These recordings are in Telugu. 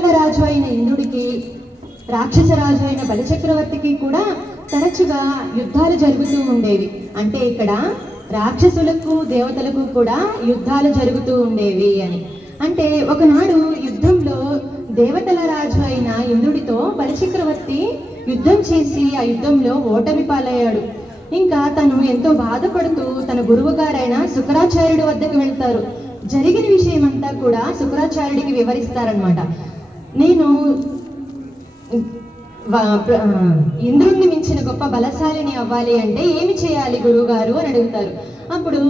దేవతల రాజు అయిన ఇంద్రుడికి, రాక్షస రాజు అయిన బలిచక్రవర్తికి కూడా తరచుగా యుద్ధాలు జరుగుతూ ఉండేవి. అంటే ఇక్కడ రాక్షసులకు దేవతలకు కూడా యుద్ధాలు జరుగుతూ ఉండేవి అని. అంటే ఒకనాడు యుద్ధంలో దేవతల రాజు అయిన ఇంద్రుడితో బలిచక్రవర్తి యుద్ధం చేసి ఆ యుద్ధంలో ఓటమి పాలయ్యాడు. ఇంకా తను ఎంతో బాధపడుతూ తన గురువు గారైన శుక్రాచార్యుడి వద్దకు వెళ్తారు. జరిగిన విషయం అంతా కూడా శుక్రాచార్యుడికి వివరిస్తారనమాట. నేను ఇంద్రుణ్ణి మించిన గొప్ప బలశాలిని అవ్వాలి అంటే ఏమి చేయాలి గురువుగారు అని అడుగుతారు. అప్పుడు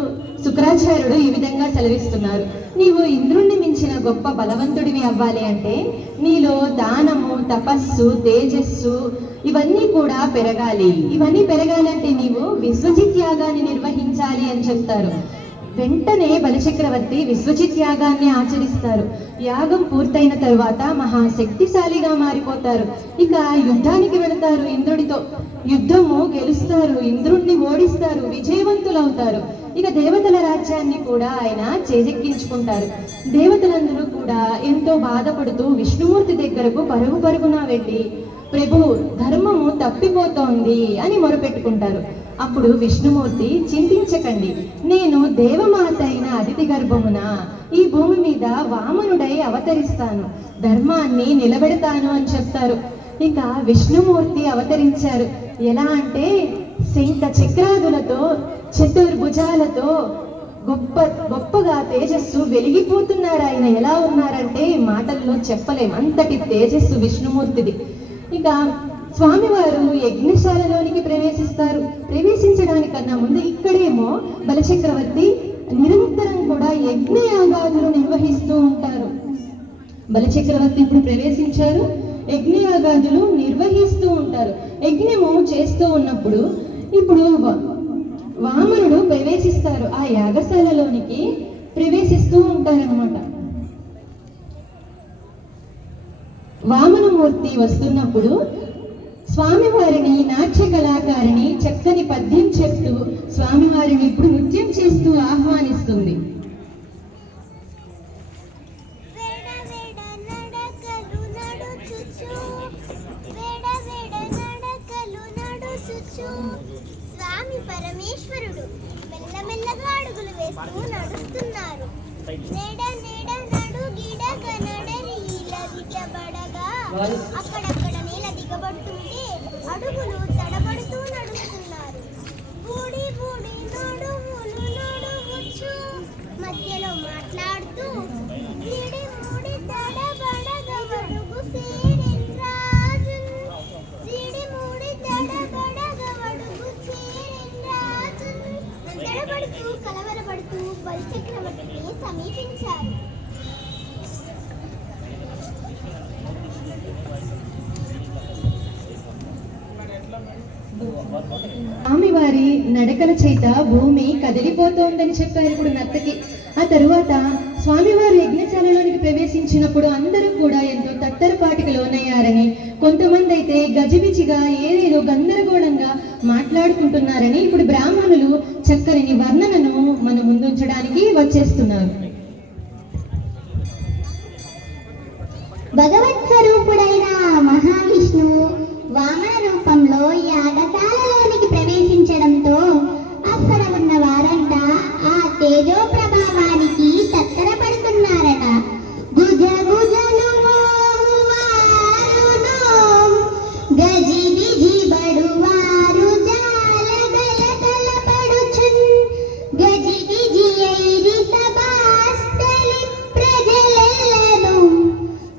శుక్రాచార్యుడు ఈ విధంగా సెలవిస్తున్నారు, నీవు ఇంద్రుణ్ణి మించిన గొప్ప బలవంతుడివి అవ్వాలి అంటే నీలో దానము, తపస్సు, తేజస్సు ఇవన్నీ కూడా పెరగాలి. ఇవన్నీ పెరగాలంటే నీవు విశ్వజిత్ యాగాన్ని నిర్వహించాలి అని చెప్తారు. వెంటనే బలిచక్రవర్తి విశ్వజిత్ యాగాన్ని ఆచరిస్తారు. యాగం పూర్తయిన తరువాత మహాశక్తిశాలిగా మారిపోతారు. ఇక యుద్ధానికి వెళతారు ఇంద్రుడితో. యుద్ధము గెలుస్తారు, ఇంద్రుడిని ఓడిస్తారు, విజయవంతులవుతారు. ఇక దేవతల రాజ్యాన్ని కూడా ఆయన చేజెక్కించుకుంటారు. దేవతలందరూ కూడా ఎంతో బాధపడుతూ విష్ణుమూర్తి దగ్గరకు పరుగున వెళ్ళి, ప్రభు ధర్మము తప్పిపోతోంది అని మొరపెట్టుకుంటారు. అప్పుడు విష్ణుమూర్తి, చింతించకండి, నేను దేవమాత అయిన అదితి గర్భమున ఈ భూమి మీద వామనుడై అవతరిస్తాను, ధర్మాన్ని నిలబెడతాను అని చెప్తారు. ఇక విష్ణుమూర్తి అవతరించారు. ఎలా అంటే శంఖ చక్రాదులతో, చతుర్భుజాలతో గొప్పగా తేజస్సు వెలిగిపోతున్నారు. ఆయన ఎలా ఉన్నారంటే మాటల్లో చెప్పలేం, అంతటి తేజస్సు విష్ణుమూర్తిది. ఇక స్వామివారు యజ్ఞశాలలోనికి ప్రవేశిస్తారు. ప్రవేశించడానికన్నా ముందు ఇక్కడేమో బలిచక్రవర్తి నిరంతరం కూడా యజ్ఞయాగాదులు నిర్వహిస్తూ ఉంటారు. బలిచక్రవర్తి ఇప్పుడు ప్రవేశించారు, యజ్ఞయాగాదులు నిర్వహిస్తూ ఉంటారు. యజ్ఞము చేస్తూ ఉన్నప్పుడు ఇప్పుడు వామనుడు ప్రవేశిస్తారు. ఆ యాగశాలలోనికి ప్రవేశిస్తూ ఉంటారనమాట. వామనమూర్తి వస్తున్నప్పుడు స్వామివారిని నాట్య కళాకారిణి చక్కని పద్యం చెప్తూ స్వామివారిని ఇప్పుడు నృత్యం చేస్తూ ఆహ్వానిస్తుంది. స్వామి పరమేశ్వరుడు మెల్లమెల్లగా అడుగులు వేస్తూ నడుస్తున్నారు. అక్కడక్కడ నేల దిగబడుతుంటే అడుగులు తడబడుతూ నడుస్తున్నారు. బూడి బూడి నడువులు నడువచ్చు మధ్యలో మాట్లాడుతూ బీడి మూడి తడబడగవడుగు సేరెన్రాజున్, బీడి మూడి తడబడగవడుగు సేరెన్రాజున్ తడబడుతూ కలవరపడుతూ బలిచక్రవర్తిని సమీపించారు. స్వామివారి నడకల చేత భూమి కదిలిపోతోందని చెప్పారు ఇప్పుడు నర్తకి. ఆ తరువాత స్వామివారు యజ్ఞశాలలోనికి ప్రవేశించినప్పుడు అందరూ కూడా ఎంతో తత్తరపాటికి లోనయ్యారని, కొంతమంది అయితే గజిబిజిగా ఏదేదో గందరగోళంగా మాట్లాడుకుంటున్నారని ఇప్పుడు బ్రాహ్మణులు చక్కని వర్ణనను మన ముందుంచడానికి వచ్చేస్తున్నారు. భగవత్ స్వరూపుడైన మహావిష్ణువు వామన రూపంలో యాగశాలలోనికి ప్రవేశించడంతో అక్కడ ఉన్న వారంతా ఆ తేజో ప్రభావానికి తత్తరపడుతున్నారట. గుజ గుజలు గజి బిజి బడువారు జాలగల తలపడుచున్ గజి బిజి ఐరి సభాస్థలి ప్రజలెల్లను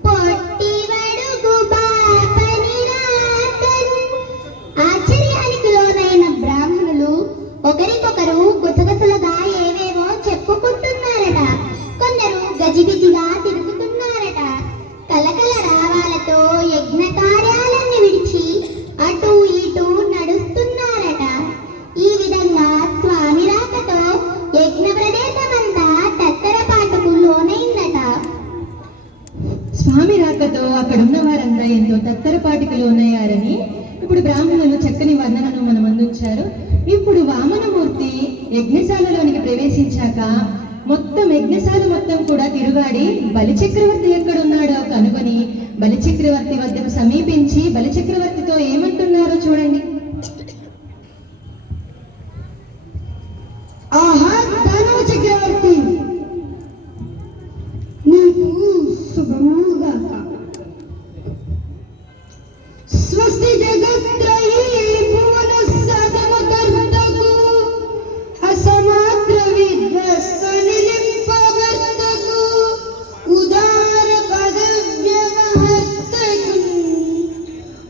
పొట్టివడుగు బాపని రాతన్. ఆశ్చర్యానికి లోనైన బ్రాహ్మణులు ఒకరికొకరు గుసగుసలుగా ఏవేవో చెప్పుకుంటున్నారట. కొందరు గజిబిజిగా తిరుగుతున్నారట. కలకల రావాలతో యజ్ఞ కార్యాలన్నీ విడిచి అటు ఇటు నడుస్తున్నారట. ఈ విధంగా స్వామి రాకతో యజ్ఞ ప్రదేశమంతా తత్తరపాటుకు లోనైందట. స్వామి రాకతో అక్కడున్న వారంతా ఎంతో తత్తరపాటికి లోనయ్యారని ఇప్పుడు బ్రాహ్మణులు చక్కని వర్ణనను మన ముందుంచారు. ఇప్పుడు వామనమూర్తి యజ్ఞశాలలోనికి ప్రవేశించాక మొత్తం యజ్ఞశాల మొత్తం కూడా తిరుగాడి బలిచక్రవర్తి ఎక్కడున్నాడో కనుగొని బలిచక్రవర్తి వద్దకు సమీపించి బలిచక్రవర్తితో ఏమంటున్నారో చూడండి. ఆహా దానవ చక్రవర్తి, నీకు శుభముగాక. స్వస్తి జగత్రయీ భువన సదమకర్తకు అసమాత్ర విధ్వస్త నిలింపవర్తకు ఉదార పదవ్యవహర్తకు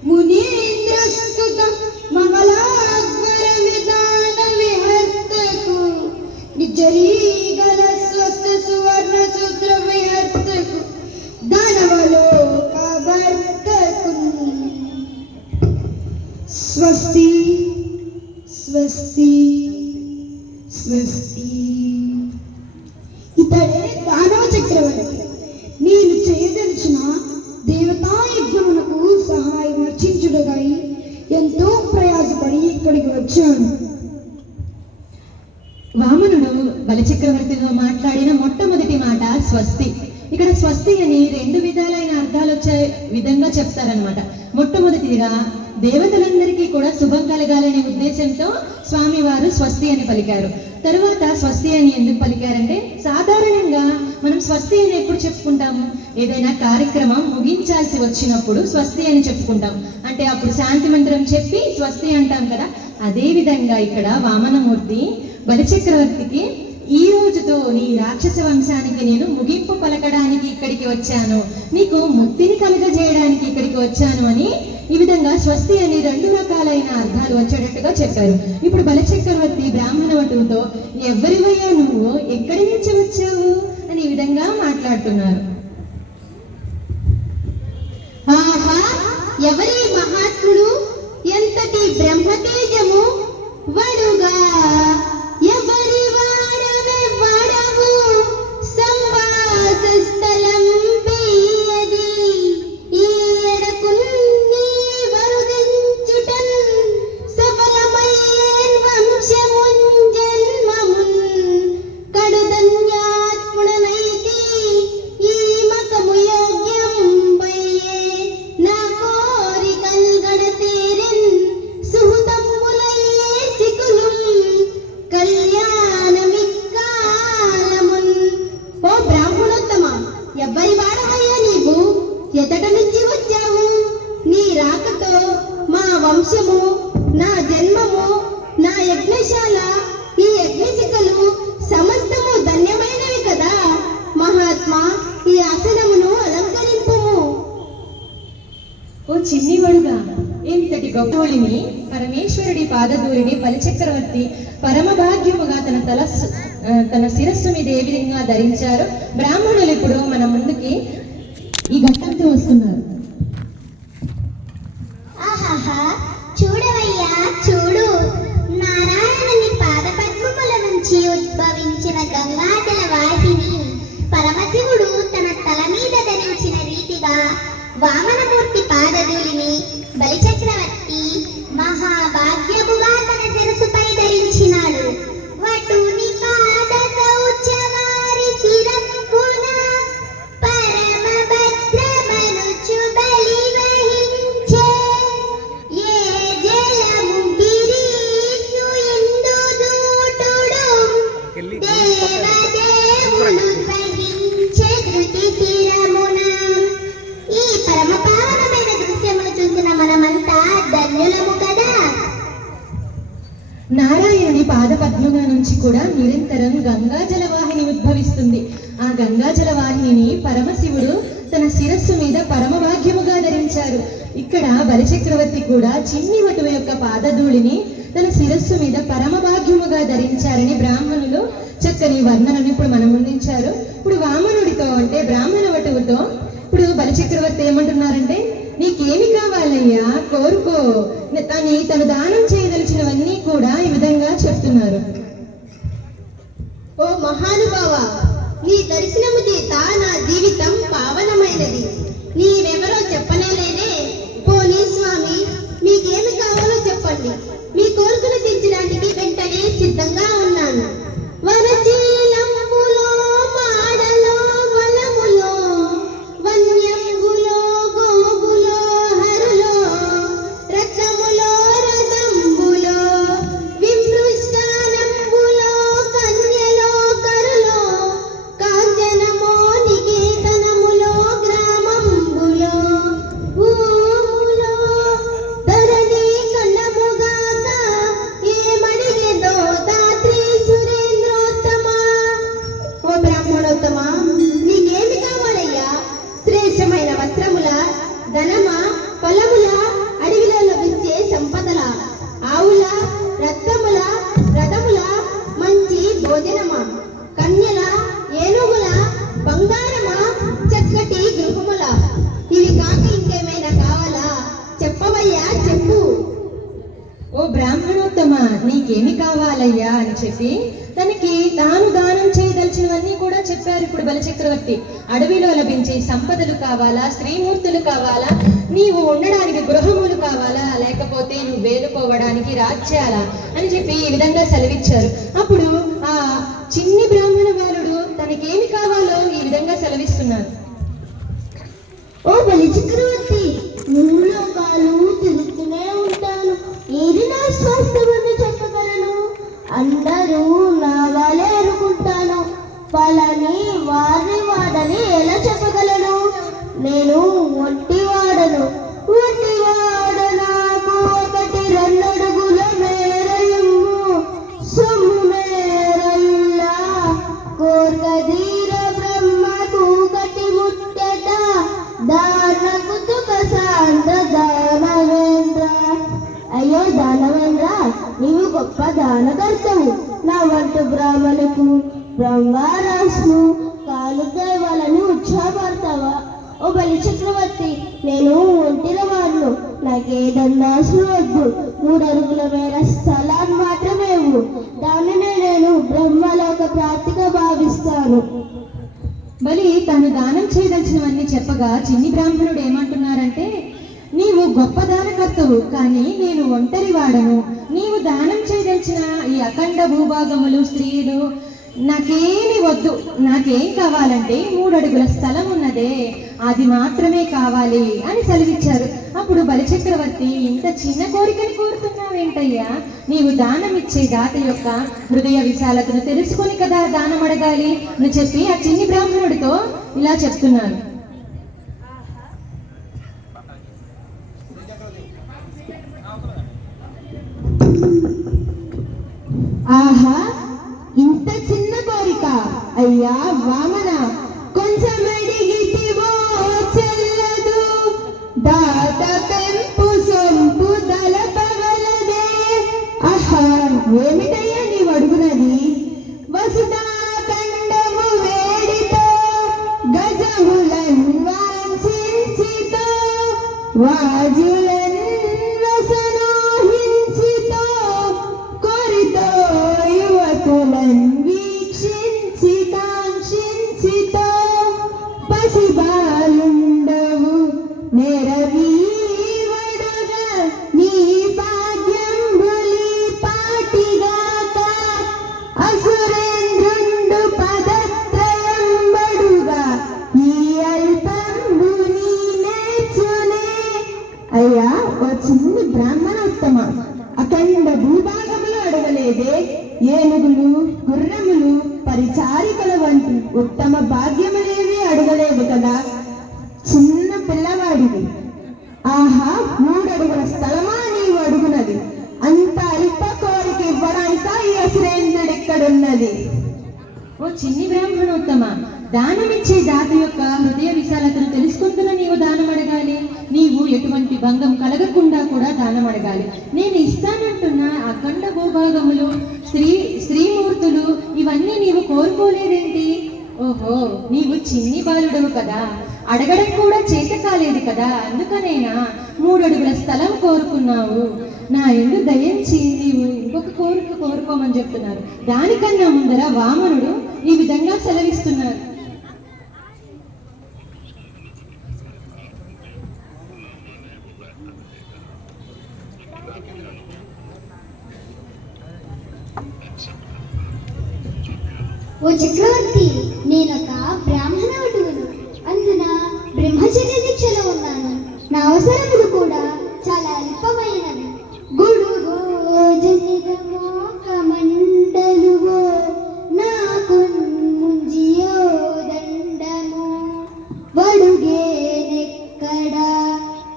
మునీంద్రస్తుత మమలాగ్వర విధాన విహర్తకు నిజరీగల స్వస్థ సువర్ణ సూత్ర విహర్తకు దానవలోకవర్తకు స్వస్తి స్వస్తి స్వస్తి. ఇతడే దానవ చక్రవర్తి. నేను చేయదలిచిన దేవతా యజ్ఞమునకు సహాయం అర్చించుటకై ఎంతో ప్రయాసపడి ఇక్కడికి వచ్చాను. వామనుడు బలిచక్రవర్తితో మాట్లాడిన మొట్టమొదటి మాట స్వస్తి. ఇక్కడ స్వస్తి అని రెండు విధాలైన అర్థాలు వచ్చే విధంగా చెప్తారనమాట. మొట్టమొదటిగా దేవతలందరికీ కూడా శుభం కలగాలనే ఉద్దేశంతో స్వామివారు స్వస్తి అని పలికారు. తరువాత స్వస్తి అని ఎందుకు పలికారంటే, సాధారణంగా మనం స్వస్తి అని ఎప్పుడు చెప్పుకుంటాము? ఏదైనా కార్యక్రమం ముగించాల్సి వచ్చినప్పుడు స్వస్తి అని చెప్పుకుంటాం. అంటే అప్పుడు శాంతి మంత్రం చెప్పి స్వస్తి అంటాం కదా. అదే విధంగా ఇక్కడ వామనమూర్తి బలిచక్రవర్తికి, ఈ రోజుతో నీ రాక్షస వంశానికి నేను ముగింపు పలకడానికి ఇక్కడికి వచ్చాను, నీకు ముక్తిని కలుగజేయడానికి ఇక్కడికి వచ్చాను అని ఈ విధంగా స్వస్తి అని రెండు రకాలైన అర్థాలు వచ్చేటట్టుగా చెప్పారు. ఇప్పుడు బలిచక్రవర్తి బ్రాహ్మణ వటువుతో, ఎవరివయ్యా నువ్వు, ఎక్కడి నుంచి వచ్చావు అని ఈ విధంగా మాట్లాడుతున్నారు. ఆహా ఎవరి మహాత్ముడు, ఎంతటి బ్రహ్మతేజము వడుగా, ఎవరి వాడవే వాడవు సంవాస స్థలం పేయది ఈ ఎడకు నీ వరుదించుటన్ సఫలమయ్యేన్ వంశమున్ జన్మమున్ కడుధన్యాత్ముడనైతి ఈ మతము యోగ్యం బయ్యే నా కోరికల్ గడతేరెన్ సుహృతములయ్యే సికులుం కళ్యాణమిక్కాలమున్. ఓ బ్రాహ్మణోత్తమ, ఎవ్వరి వాడవయ్యా నీవు, ఎతట నుంచి వచ్చావు? నీ రాకతో మా వంశము, నా జన్మము, నా యజ్ఞశాల, ఈ యజ్ఞశిఖలు సమస్తము ధన్యమైనవి కదా. మహాత్మా, ఈ ఆసనమును అలంకరింపుము. ఓ చిన్నివడుగా, ఇంతటి గొప్పవాడిని, పరమేశ్వరుడి పాదధూళిని బలిచక్రవర్తి పరమభాగ్యముగా తన శిరస్సు మీద ఏ విధంగా ధరించారు. బ్రాహ్మణులు ఇప్పుడు మన ముందుకి ఈ ఘట్టంతో వస్తున్నారు. ఆహాహా, చూడవయ్యా చూడు, నారాయణుని పాదపద్మముల నుంచి ఉద్భవించిన గంగాజల వాహిని పరమశివుడు తన తల మీద ధరించిన రీతిగా వామనమూర్తి పాదధూళిని బలిచక్రవర్తి మహాభాగ్యముగా తన శిరసుపై ధరించినాడు. వటుని పాద శౌచవారి శిరస్సున పరమ భద్రమనుచు బలి వహించే ఏ జలము గిరీషు ఇందు దూటుడు దేవదేవులు సహించే ధృతి శిరమున. ఈ పరమ పావనమైన దృశ్యమును చూసిన మనమంతా ధన్యులము కదా. నారాయణుని పాదపద్మముల నుంచి కూడా నిరంతరం గంగాజల వాహిని ఉద్భవిస్తుంది. ఆ గంగాజల వాహిని పరమశివుడు తన శిరస్సు మీద పరమభాగ్యముగా ధరించారు. ఇక్కడ బలిచక్రవర్తి కూడా చిన్ని వటువు యొక్క పాదధూళిని తన శిరస్సు మీద పరమభాగ్యముగా ధరించారని బ్రాహ్మణులు చక్కని వర్ణనను ఇప్పుడు మనం ముందుంచారు. ఇప్పుడు వామనుడితో అంటే బ్రాహ్మణ వటువుతో ఇప్పుడు బలిచక్రవర్తి ఏమంటున్నారంటే, నీకేమి కావాలయ్యా, కోరుకో అని తను దానం చేయదలిచినవన్నీ కూడా ఈ విధంగా చెప్తున్నారు. ఓ మహానుభావ, నీ దర్శనము చేత నా జీవితం పావనమైనది. నీవెవరో చెప్పనేలేదే. పోనీ స్వామి, మీకేమి కావాలో చెప్పండి, మీ కోరికలు తీర్చడానికి వెంటనే సిద్ధంగా ఉన్నాను. వనచీలంబులో మాడలో వనములో వన్యంబులో గో ధనమా, పొలముల, అడవిలో లభించే సంపదల, ఆవుల, రక్తముల, రథముల, మంచి భోజనమా, కన్యల, ఏనుగుల, బంగారమా, చక్కటి గృహముల, ఇవి కాక ఇంకేమైనా కావాలా? చెప్పవయ్యా, చెప్పు. ఓ బ్రాహ్మణోత్తమ, నీకేమి కావాలయ్యా అని చెప్పి తనకి తాను దానం చేయదలిచినవన్నీ కూడా చెప్పారు ఇప్పుడు బలిచక్రవర్తి. అడవిలో లభించే సంపదలు కావాలా, స్త్రీమూర్తులు కావాలా, నీవు ఉండడానికి గృహములు కావాలా, లేకపోతే నువ్వు వేలుకోవడానికి రాజ్యాలా అని చెప్పి ఈ విధంగా సెలవిచ్చారు. అప్పుడు ఆ చిన్ని బ్రాహ్మణ బాలుడు తనకేమి కావాలో ఈ విధంగా సెలవిస్తున్నారు. ఓ బలి చక్రవర్తి, మూడు లోకాలు తిరుగుతూనే ఉంటాను, ఏది నా స్వాస్థ్యమని చెప్పగలను? అందరూ నా వాళ్ళే అనుకుంటాను, పలాని వాడని ఎలా చెప్పగలను? నేను ఒంటివాడను, నాకు ఒకటి రెండడుగుల మేరయము, సొమ్ము మేరయుల్లా కోర్కదీర బ్రహ్మకు కటి ముట్టట, దానకు తుక సాంద్ర దానవేంద్ర. అయ్యో దానవేంద్ర, నీవు గొప్ప దానకర్తవు. నా వంటి బ్రాహ్మణులకు బ్రహ్మారాసు కాలు దేవాలని ఉత్సాహపడతావా? ఓ బలి చక్రవర్తి, నేను ఒంటిన వాడును, నాకేదన్నా వద్దు. 3 అడుగుల మేర స్థలాన్ని మాత్రమే ఇవ్వు, దానినే నేను బ్రహ్మలోక ప్రాప్తిగా భావిస్తాను. బలి తాను దానం చేయదలిచినవన్నీ చెప్పగా చిన్ని బ్రాహ్మణుడు ఏమంటున్నారంటే, నీవు గొప్ప దానకర్తవు, కానీ నేను ఒంటరి వాడను. నీవు దానం చేయదలిచిన ఈ అఖండ భూభాగములు, స్త్రీలు నాకేమి వద్దు. నాకేం కావాలంటే 3 అడుగుల స్థలం ఉన్నదే, అది మాత్రమే కావాలి అని సెలవిచ్చారు. అప్పుడు బలిచక్రవర్తి, ఇంత చిన్న కోరికని కోరుతున్నావేంటయ్యా? నీవు దానం ఇచ్చే దాత యొక్క హృదయ విశాలతను తెలుసుకొని కదా దానం అడగాలి అని చెప్పి ఆ చిన్ని బ్రాహ్మణుడితో ఇలా చెప్తున్నారు. ఆహా, ఇంత చిన్న కోరిక అయ్యా వామన, కొంచెం అడిగితివో చెల్లదు, దాత పెంపు సొంపు దళపగలదే. ఆహా, ఏమిటయ్యా నీవు అడుగునది? వసుదా ఖండము వేడితో, గజములన్ వాంఛించితో, వాజులన్ రసనాహించితో, కోరితో యువకులన్ వీక్షించి కాంక్షించితో, పసిబాలుండవు నెరవీవడుగా, నీ భాగ్యం బులి పాటిగాక, అసురేంద్రుండు పదత్రయంబడుగా, ఈ అల్పంబు నీ నేర్చునే. అయ్యా ఓ చిన్ని బ్రాహ్మణోత్తమ, అఖండ భూభాగములు అడగలేదే, ఏనుగులు, గుర్రములు, పరిచారికల వంటి ఉత్తమ భాగ్యములేవి అడగలేవు కదా. చిన్న పిల్లవాడివి. ఆహా, 3 అడుగుల స్థలమా నీవు అడుగునది? అంత అల్ప కోరిక ఇవ్వడానిక ఈ అసురేంద్రుడు ఇక్కడున్నది? ఓ చిన్ని బ్రాహ్మణోత్తమ, దానమిచ్చే దాత యొక్క హృదయ విశాలతను తెలుసుకుంటున్న నీవు దానం అడగాలి. నీవు ఎటువంటి భంగం కలగకుండా కూడా దానం అడగాలి. నేను ఇస్తానంటున్న అఖండ భూభాగములు, స్త్రీమూర్తులు ఇవన్నీ నీవు కోరుకోలేదేంటి? ఓహో, నీవు చిన్ని బాలుడవు కదా, అడగడం కూడా చేత కాలేదు కదా, అందుకనేనా 3 అడుగుల స్థలం కోరుకున్నావు? నా ఎందు దయించి నీవు ఇంకొక కోరిక కోరుకోమని చెప్తున్నారు. దానికన్నా ముందర వామనుడు ఈ విధంగా సెలవిస్తున్నారు. ఓ చక్రవర్తి, నేనొక బ్రాహ్మణుడును, అందున బ్రహ్మచర్య దీక్షలో ఉన్నాను. నా అవసరములు కూడా చాలా అల్పమైనవి. గుడుగో జనిగమోక మండలుగో, నాకు ముంజియో దండము, వడుగేనెక్కడా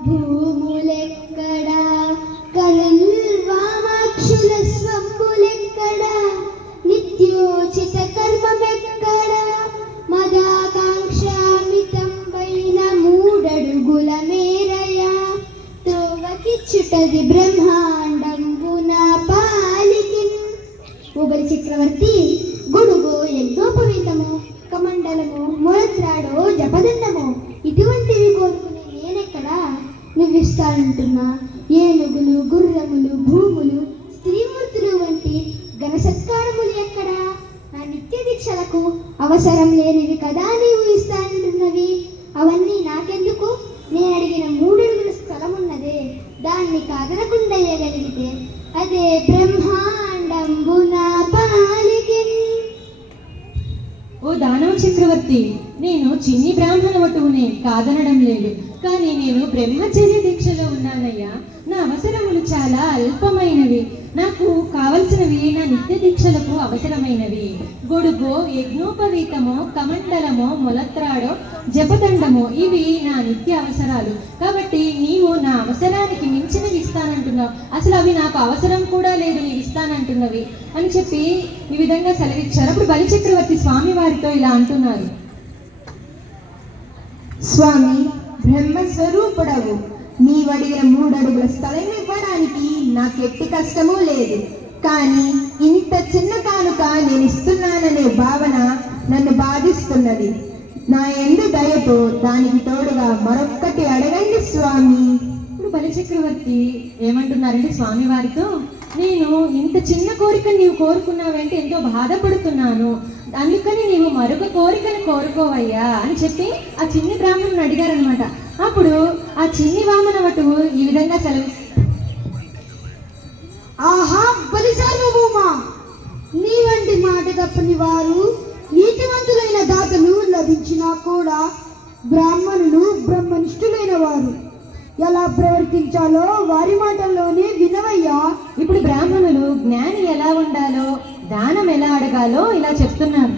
భూములెక్కడా, కరుల్వామాక్షుల స్వంబులెక్కడా, నిత్యోచిత కర్మమెక్కడ, మదాకాంక్షామితం పైన 3 అడుగుల మేర ఇచ్చుటది బ్రహ్మాండంబున పాలికిన్. ఓ బలి చక్రవర్తి, గొడుగు యజ్ఞోపవీతము, కమండలము, మొలత్రాడో, జపదండము ఇటువంటివి కోరుకునే నేనెక్కడా? నువ్విస్తానంటున్నా ఏనుగులు, గుర్రములు, భూములు, స్త్రీమూర్తులు వంటి ఘన సత్కారములు ఎక్కడా? నా నిత్య దీక్షలకు అవసరం లేనివి కదా నీవు ఇస్తానంటున్నవి. అవన్నీ నాకెందుకు? నేను అడిగిన 3 అడుగుల స్థలమున్నదే, దాన్ని కాదనకుండా వేయగలిగితే అదే బ్రహ్మాండంబున పాలికిన్. ఓ దానవ చక్రవర్తి, నేను చిన్ని బ్రాహ్మణ వటువునే, కాదనడం లేదు. కానీ నేను బ్రహ్మచర్య దీక్షలో ఉన్నానయ్యా. నా అవసరములు చాలా అల్పమైనవి. నాకు కావలసినవి నా నిత్య దీక్షలకు అవసరమైనవి. గొడుగో, యజ్ఞోపవీతమో, కమండలమో, మొలత్రాడో, జపదండమో ఇవి నా నిత్య అవసరాలు. కాబట్టి నీవు నా అవసరానికి మించినవి ఇస్తానంటున్నావు. అసలు అవి నాకు అవసరం కూడా లేదు, నీవు ఇస్తానంటున్నవి అని చెప్పి ఈ విధంగా సెలవిచ్చారు. అప్పుడు బలిచక్రవర్తి స్వామి వారితో ఇలా అంటున్నారు. స్వామి, బ్రహ్మస్వరూపుడవు, నీవడిగిన 3 అడుగుల స్థలం ఇవ్వడానికి నాకెట్టి కష్టమూ లేదు. కానీ ఇంత చిన్న కానుక నేను ఇస్తున్నాననే భావన నన్ను బాధిస్తున్నది. నా యందు దయతో దానికి తోడుగా మరొక్కటి అడగండి స్వామి. ఇప్పుడు బలిచక్రవర్తి ఏమంటున్నారంటే స్వామి వారితో, నేను ఇంత చిన్న కోరిక నీవు కోరుకున్నావంటే ఎంతో బాధపడుతున్నాను, అందుకని నీవు మరొక కోరికను కోరుకోవయ్యా అని చెప్పి ఆ చిన్ని బ్రాహ్మణుని అడిగారనమాట. అప్పుడు ఆ చిన్ని వామన వటువు ఈ విధంగా సెలవిస్తారు. ఆహా బలి సార్వభౌమా, నీ వంటి మాట తప్పని వారు, నీతివంతులైన దాతలు లభించినా కూడా బ్రాహ్మణులు బ్రహ్మనిష్ఠులైన వారు. ఎలా ప్రవర్తించాలో వారి మాటల్లోనే వినవయ్యా. ఇప్పుడు బ్రాహ్మణులు జ్ఞాని ఎలా ఉండాలో, దానం ఎలా అడగాలో ఇలా చెప్తున్నారు.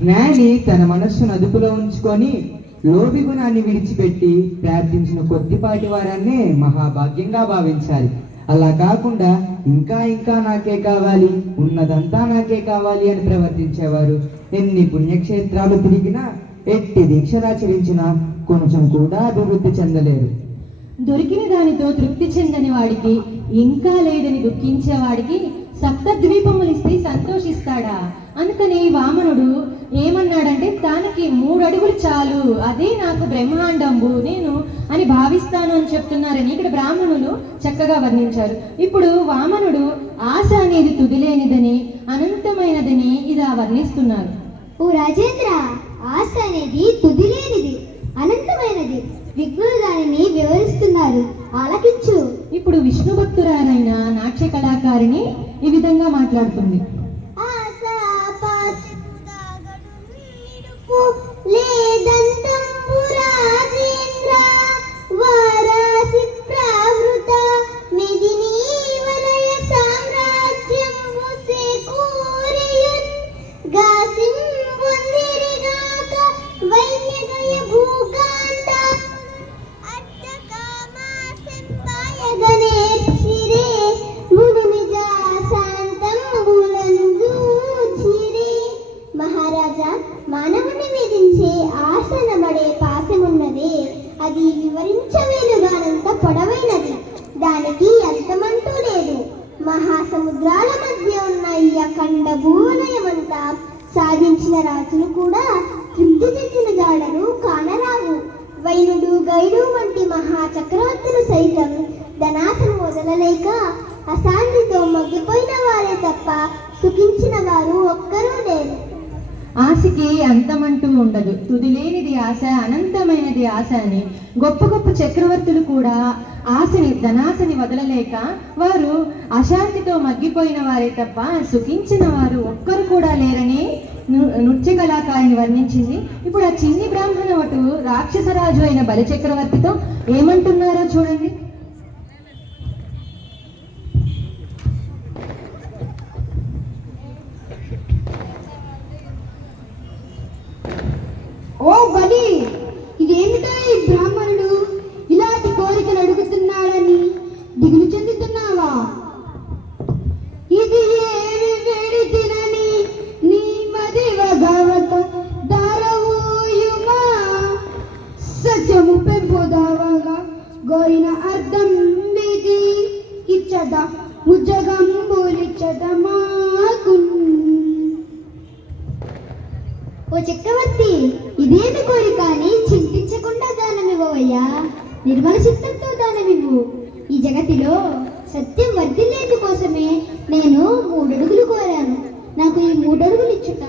జ్ఞాని తన మనస్సును అదుపులో ఉంచుకొని లోభి గుణాన్ని విడిచిపెట్టి ప్రార్థించిన కొద్దిపాటి వారాన్నే మహాభాగ్యంగా భావించాలి. అలా కాకుండా ఇంకా ఇంకా నాకే కావాలి, ఉన్నదంతా నాకే కావాలి అని ప్రవర్తించేవారు ఎన్ని పుణ్యక్షేత్రాలు తిరిగినా, ఎట్టి దీక్షలాచరించినా కొంచెం కూడా అభివృద్ధి చెందలేరు. దొరికిన దానితో తృప్తి చెందని వాడికి, ఇంకా లేదని దుఃఖించే వాడికి సప్తద్వీపములు ఇస్తే సంతోషిస్తాడా? అందుకని వామనుడు ఏమన్నాడంటే, దానికి 3 అడుగులు చాలు, అదే నాకు బ్రహ్మాండంబు నేను అని భావిస్తాను అని చెప్తున్నారని ఇక్కడ బ్రాహ్మణులు చక్కగా వర్ణించారు. ఇప్పుడు వామనుడు ఆశ అనేది తుదిలేనిదని, అనంతమైనదని ఇలా వర్ణిస్తున్నారు. ఓ రాజేంద్ర, ఆశ అనేది తుదిలేనిది, అనంతమైనది. విజ్ఞులు దానిని వివరిస్తున్నారు, ఆలకించు. ఇప్పుడు విష్ణు భక్తురాలైన నాట్య కళాకారిణి ఈ విధంగా మాట్లాడుతుంది. మానవుని విధించే ఆసనబడే పాశమున్నదే, అది వివరించవేలుగానంత పొడవైనది, దానికి అంతమంటూ లేదు. మహాసముద్రాల మధ్య ఉన్న ఈ అఖండ భూవలయమంతా సాధించిన రాజులు కూడా తృప్తి చెందిన జాడలు కానరావు. వైనుడు, గైడు వంటి మహా చక్రవర్తులు సైతం ధనాశను వదలలేక అశాంతితో మగ్గిపోయిన వారే తప్ప సుఖించిన వారు ఒక్కరూ లేరు. ఆశకి అంతమంటూ ఉండదు, తుదిలేనిది ఆశ, అనంతమైనది ఆశ అని గొప్ప గొప్ప చక్రవర్తులు కూడా ఆశని, ధనాశని వదలలేక వారు అశాంతితో మగ్గిపోయిన వారే తప్ప సుఖించిన వారు ఒక్కరు కూడా లేరని నృత్య కళాకారిని వర్ణించింది. ఇప్పుడు ఆ చిన్ని బ్రాహ్మణ వటు రాక్షసరాజు అయిన బలిచక్రవర్తితో ఏమంటున్నారో చూడండి. ఓ బలి, ఇదేమిటో ఈ బ్రాహ్మణుడు ఇలాంటి కోరికలు అడుగుతున్నాడని దిగులు చెందుతున్నావా? ఇది ఏమి వేడి తినని నీ మదివ గవక దారవూయుమా, సత్యము పెంపుదావగా గోరిన అర్థం విధి ఇచ్చద ముజ్జగంబులిచ్చద మాకున్. ఓ చక్రవర్తి, ఇదేమి కోరిక అని చింతించకుండా దానమివ్వవయ్యా. నిర్మల చిత్తంతో దానమివ్వు. ఈ జగతిలో సత్యం వర్ధిల్లేందు కోసమే నేను 3 అడుగులు కోరాను. నాకు ఈ 3 అడుగులు ఇచ్చుట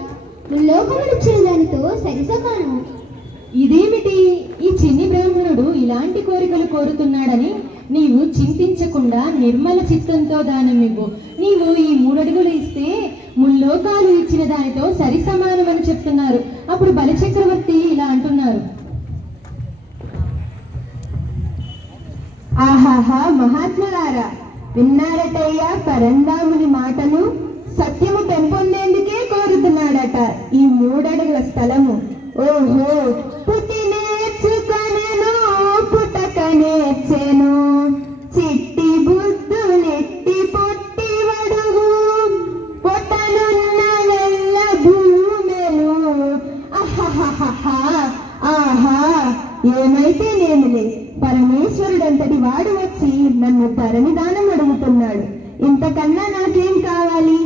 లోకములిచ్చిన దానితో సరి సమానం. ఇదేమిటి, ఈ చిన్ని బ్రాహ్మణుడు ఇలాంటి కోరికలు కోరుతున్నాడని నీవు చింతించకుండా నిర్మల చిత్తంతో దానమివ్వు. నీవు ఈ 3 అడుగులు ఇస్తే ముల్లోకాలు ఇచ్చిన దానితో సరి సమానమని చెప్తున్నారు. అప్పుడు బలిచక్రవర్తి ఇలా అంటున్నారు. ఆహాహా మహాత్ములారా, విన్నారటయ్యా పరంధాముని మాటలు. సత్యము పెంపొందేందుకే కోరుతున్నాడట ఈ 3 అడుగుల స్థలము. ఓహో, పుట్టి నేర్చుకొనెను పుటక నేర్చెను, చిట్టి బుద్ధులెట్టి పొట్టి వడుగు, పొట్టనున్న వెళ్ళ భూమెలు. ఆహాహా, ఆహా, ఏమైతేనేమిలే, పరమేశ్వరుడంతటి వాడు వచ్చి నన్ను ధరణి దానం అడుగుతున్నాడు. ఇంతకన్నా నాకేం కావాలి?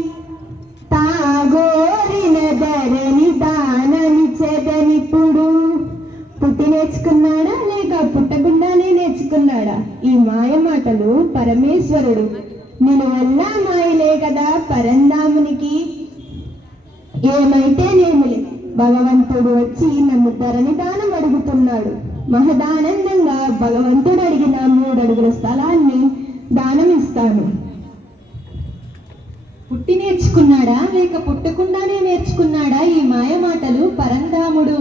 తాగోరిన ధరణి దానమిచ్చేదనిప్పుడు. పుట్టి నేర్చుకున్నాడా లేక పుట్టకుండానే నేర్చుకున్నాడా? ఈ మాయ మాటలు పరమేశ్వరుడు నిలువెల్లా మాయలే కదా పరంధామునికి. ఏమైతేనేమిలే, భగవంతుడు వచ్చి నన్ను ధరణి దానం అడుగుతున్నాడు. మహదానందంగా భగవంతుడు అడిగిన 3 అడుగుల స్థలాన్ని దానమిస్తాను. పుట్టి నేర్చుకున్నాడా లేక పుట్టకుండానే నేర్చుకున్నాడా? ఈ మాయ మాటలు పరంధాముడు